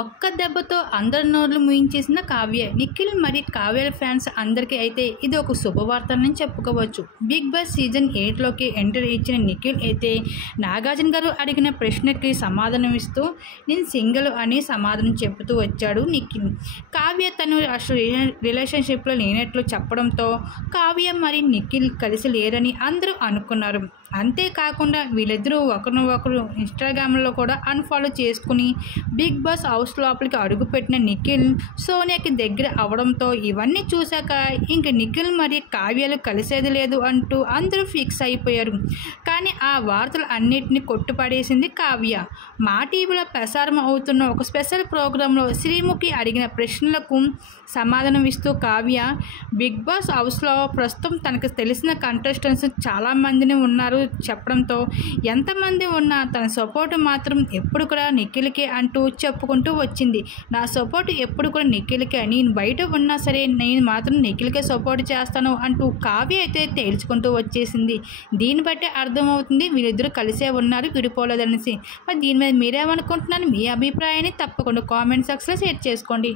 ఒక్క దెబ్బతో అందరి నోర్లు మూయించేసిన కావ్య. నిఖిల్ మరియు కావ్య ఫ్యాన్స్ అందరికీ అయితే ఇది ఒక శుభవార్తని చెప్పుకోవచ్చు. బిగ్ బాస్ సీజన్ 8లోకి ఎంట్రీ ఇచ్చిన నిఖిల్ అయితే నాగార్జున గారు అడిగిన ప్రశ్నకి సమాధానం ఇస్తూ నేను సింగిల్ అని సమాధానం చెబుతూ వచ్చాడు నిఖిల్. కావ్య తను అసలు రిలేషన్షిప్లో లేనట్లు చెప్పడంతో కావ్య మరియు నిఖిల్ కలిసి లేరని అందరూ అనుకున్నారు. అంతేకాకుండా వీళ్ళిద్దరూ ఒకరినొకరు ఇన్స్టాగ్రామ్లో కూడా అన్ఫాలో చేసుకుని బిగ్ బాస్ హౌస్ లోపలికి అడుగుపెట్టిన నిఖిల్ సోనియాకి దగ్గర అవడంతో ఇవన్నీ చూశాక ఇంక నిఖిల్ మరియు కావ్యాలు కలిసేది లేదు అంటూ అందరూ ఫిక్స్ అయిపోయారు. కానీ ఆ వార్తలు అన్నిటినీ కొట్టుపడేసింది కావ్య. మా టీవీలో ప్రసారం అవుతున్న ఒక స్పెషల్ ప్రోగ్రాంలో శ్రీముఖి అడిగిన ప్రశ్నలకు సమాధానం ఇస్తూ కావ్య బిగ్ బాస్ హౌస్లో ప్రస్తుతం తనకు తెలిసిన కంటెస్టెంట్స్ చాలామందిని ఉన్నారు చెప్పడంతో ఎంతమంది ఉన్నా తన సపోర్ట్ మాత్రం ఎప్పుడు కూడా నిఖిల్కే అంటూ చెప్పుకుంటూ వచ్చింది. నా సపోర్ట్ ఎప్పుడు కూడా నిఖిల్కే, నేను బయట ఉన్నా సరే నేను మాత్రం నిఖిల్కే సపోర్ట్ చేస్తాను అంటూ కావ్య అయితే తేల్చుకుంటూ వచ్చేసింది. దీన్ని బట్టి అర్థమవుతుంది వీళ్ళిద్దరూ కలిసే ఉన్నారు, విడిపోలేదనేసి. మరి దీని మీద మీరేమనుకుంటున్నారు? మీ అభిప్రాయాన్ని తప్పకుండా కామెంట్ సెక్షన్లో షేర్ చేసుకోండి.